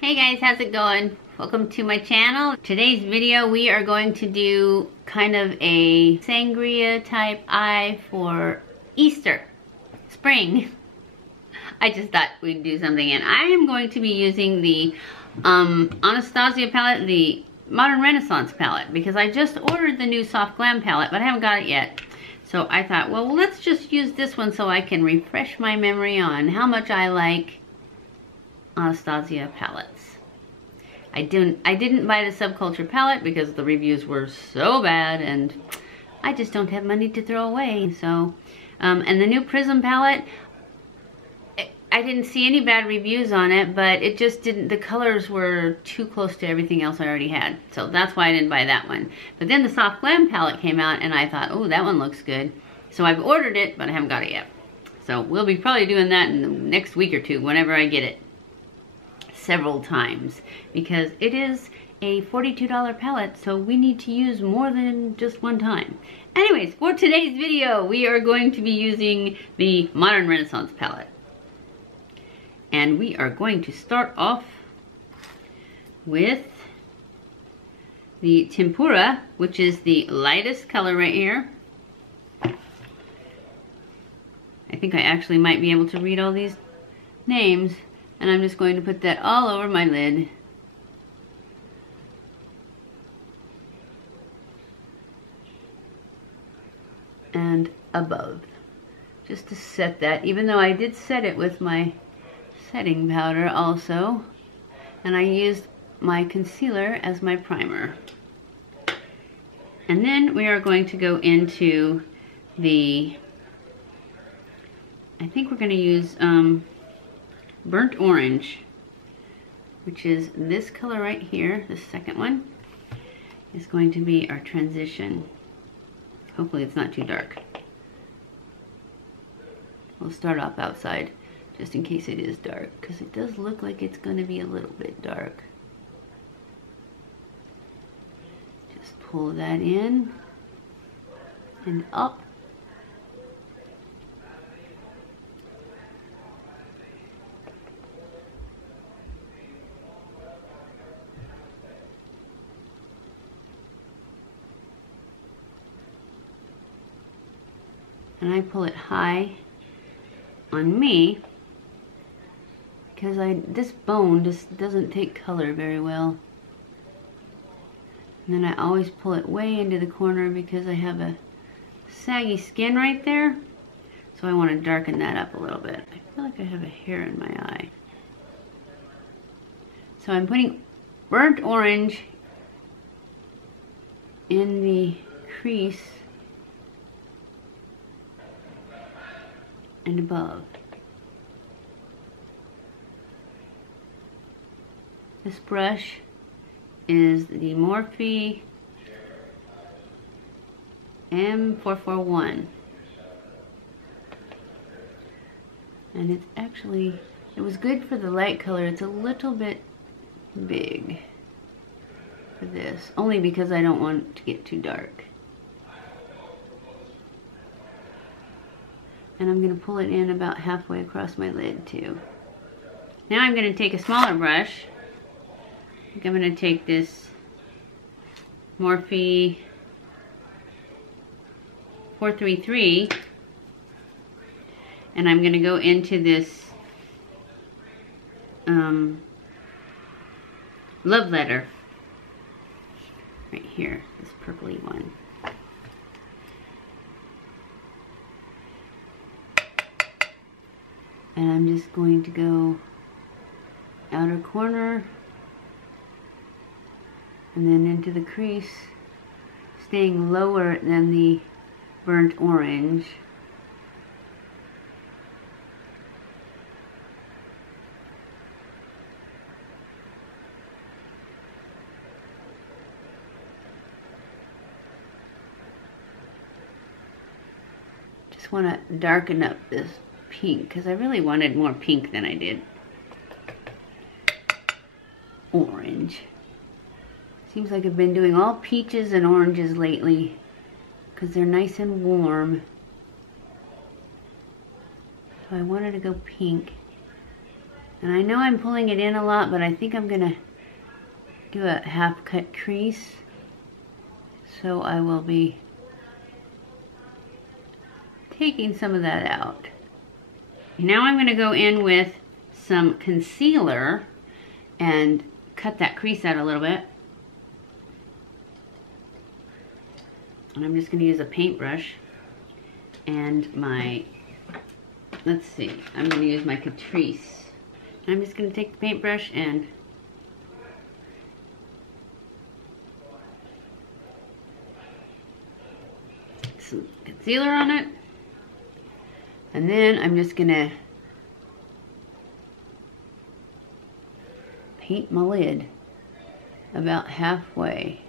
Hey guys, how's it going? Welcome to my channel. Today's video we are going to do kind of a sangria type eye for Easter, spring. I just thought we'd do something, and I am going to be using the Anastasia palette, the Modern Renaissance palette, because I just ordered the new Soft Glam palette, but I haven't got it yet. So I thought, well, let's just use this one so I can refresh my memory on how much I like Anastasia palettes. I didn't buy the Subculture palette because the reviews were so bad and I just don't have money to throw away. So, and the new Prism palette, I didn't see any bad reviews on it, but it just didn't, the colors were too close to everything else I already had. So that's why I didn't buy that one. But then the Soft Glam palette came out and I thought, oh, that one looks good. So I've ordered it, but I haven't got it yet. So we'll be probably doing that in the next week or two, whenever I get it. Several times, because it is a $42 palette, so we need to use more than just one time. Anyways, for today's video, we are going to be using the Modern Renaissance palette. And we are going to start off with the Tempura, which is the lightest color right here. I think I actually might be able to read all these names. And I'm just going to put that all over my lid. And above. Just to set that, even though I did set it with my setting powder also. And I used my concealer as my primer. And then we are going to go into the, I think we're going to use Burnt Orange, which is this color right here. The second one is going to be our transition. Hopefully it's not too dark. We'll start off outside just in case it is dark, because it does look like it's going to be a little bit dark. Just pull that in and up. And I pull it high on me because this bone just doesn't take color very well. And then I always pull it way into the corner because I have a saggy skin right there. So I want to darken that up a little bit. I feel like I have a hair in my eye. So I'm putting Burnt Orange in the crease and above. This brush is the Morphe M441, and it's actually, it was good for the light color. It's a little bit big for this, only because I don't want it to get too dark. And I'm going to pull it in about halfway across my lid too. Now I'm going to take a smaller brush. I think I'm going to take this Morphe 433 and I'm going to go into this Love Letter right here, this purpley one. And I'm just going to go outer corner and then into the crease, staying lower than the Burnt Orange. Just want to darken up this pink because I really wanted more pink than I did. Orange. Seems like I've been doing all peaches and oranges lately because they're nice and warm. So I wanted to go pink. And I know I'm pulling it in a lot, but I think I'm gonna do a half cut crease. So I will be taking some of that out. Now I'm gonna go in with some concealer and cut that crease out a little bit. And I'm just gonna use a paintbrush and my, let's see, I'm gonna use my CATRICE. I'm just gonna take the paintbrush and some concealer on it. And then I'm just gonna paint my lid about halfway.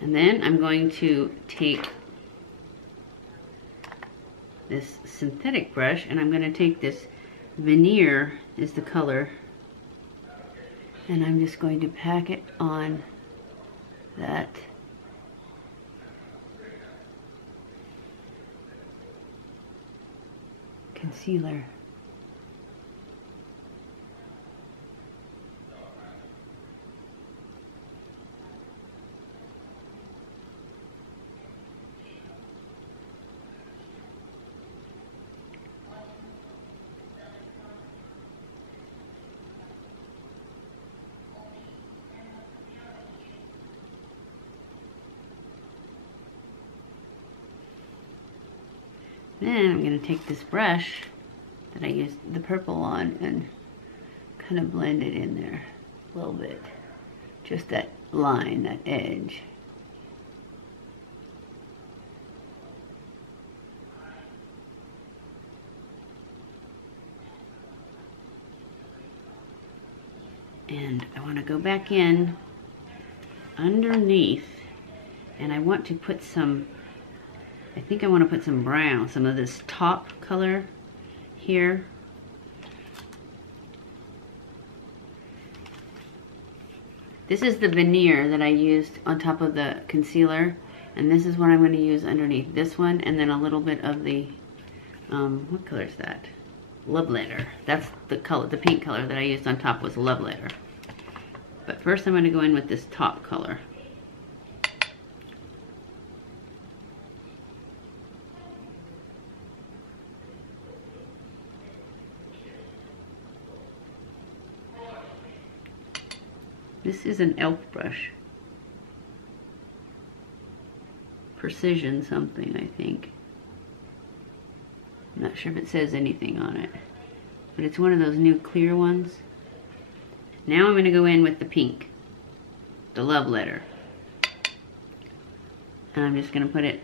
And then I'm going to take this synthetic brush and I'm going to take this veneer, is the color, and I'm just going to pack it on that concealer. Then I'm going to take this brush that I used the purple on and kind of blend it in there a little bit. Just that line, that edge. And I want to go back in underneath, and I want to put some, I think I want to put some brown, some of this top color here. This is the veneer that I used on top of the concealer, and this is what I'm going to use underneath this one, and then a little bit of the, what color is that? Love Letter. That's the color, the pink color that I used on top was Love Letter. But first I'm going to go in with this top color. This is an e.l.f. brush. Precision something, I think. I'm not sure if it says anything on it. But it's one of those new clear ones. Now I'm going to go in with the pink. The Love Letter. And I'm just going to put it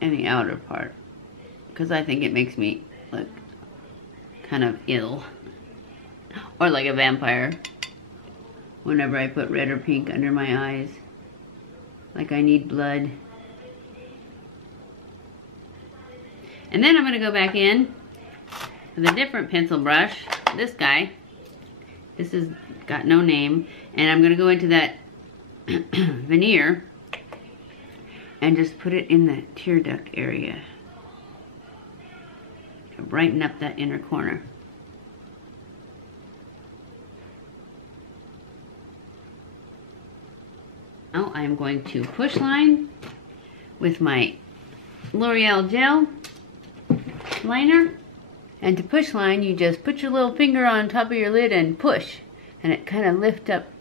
in the outer part. Because I think it makes me look kind of ill. Or like a vampire. Whenever I put red or pink under my eyes. Like I need blood. And then I'm going to go back in with a different pencil brush. This guy. This has got no name. And I'm going to go into that veneer and just put it in the tear duct area to brighten up that inner corner. Now I'm going to push line with my L'Oreal gel liner. And to push line, you just put your little finger on top of your lid and push. And it kind of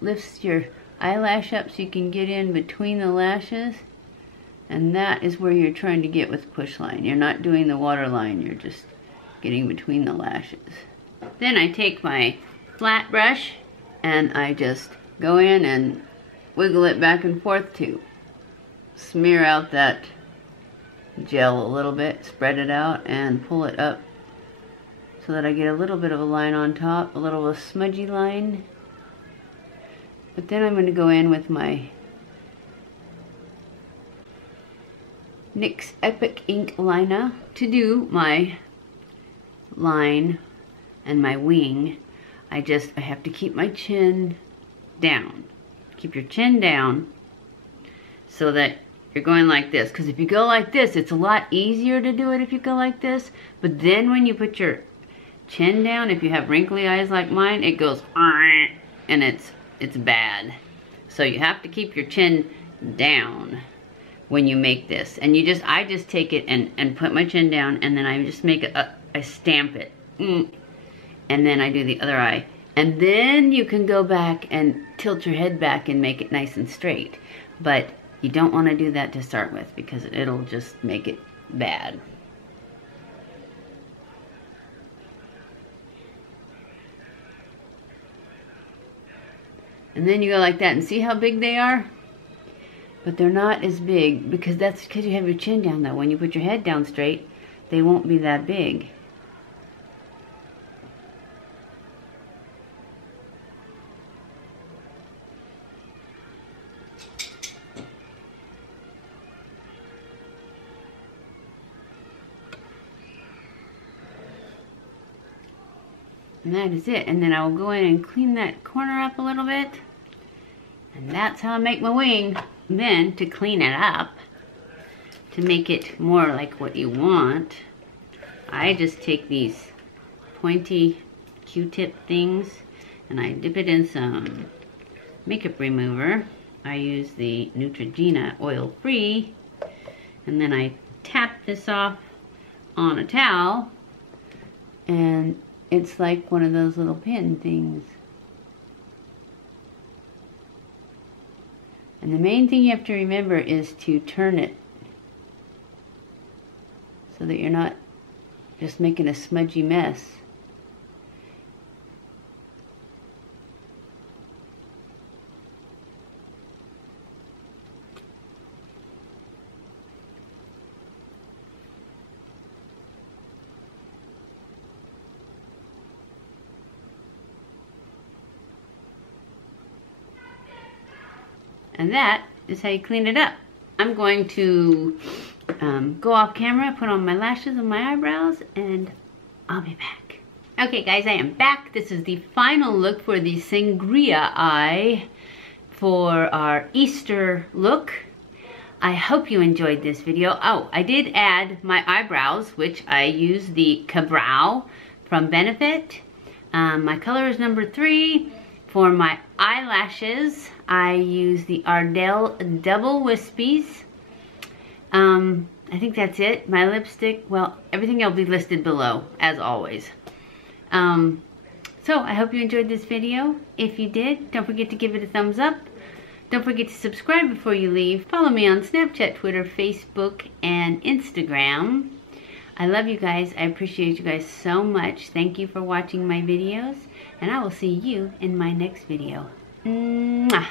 lifts your eyelash up so you can get in between the lashes. And that is where you're trying to get with push line. You're not doing the water line, you're just getting between the lashes. Then I take my flat brush and I just go in and wiggle it back and forth to smear out that gel a little bit, spread it out, and pull it up so that I get a little bit of a line on top, a little of a smudgy line. But then I'm going to go in with my NYX Epic Ink Liner to do my line and my wing. I have to keep my chin down. Keep your chin down so that you're going like this. Because if you go like this, it's a lot easier to do it if you go like this. But then when you put your chin down, if you have wrinkly eyes like mine, it goes and it's bad. So you have to keep your chin down when you make this. And I just take it and put my chin down, and then I just make I stamp it. And then I do the other eye. And then you can go back and tilt your head back and make it nice and straight. But you don't want to do that to start with because it'll just make it bad. And then you go like that, and see how big they are? But they're not as big because that's because you have your chin down though. When you put your head down straight, they won't be that big. And that is it. And then I will go in and clean that corner up a little bit. And that's how I make my wing. Then, to clean it up, to make it more like what you want, I just take these pointy Q-tip things and I dip it in some makeup remover. I use the Neutrogena oil-free, and then I tap this off on a towel, and it's like one of those little pin things. And the main thing you have to remember is to turn it so that you're not just making a smudgy mess. And that is how you clean it up. I'm going to go off camera, put on my lashes and my eyebrows, and I'll be back. Okay guys, I am back. This is the final look for the Sangria eye for our Easter look. I hope you enjoyed this video. Oh, I did add my eyebrows, which I use the Cabrow from Benefit. My color is number 3. For my eyelashes, I use the Ardell Double Wispies. I think that's it. My lipstick, well, everything will be listed below, as always. So I hope you enjoyed this video. If you did, don't forget to give it a thumbs up. Don't forget to subscribe before you leave. Follow me on Snapchat, Twitter, Facebook, and Instagram. I love you guys. I appreciate you guys so much. Thank you for watching my videos, and I will see you in my next video. Mwah.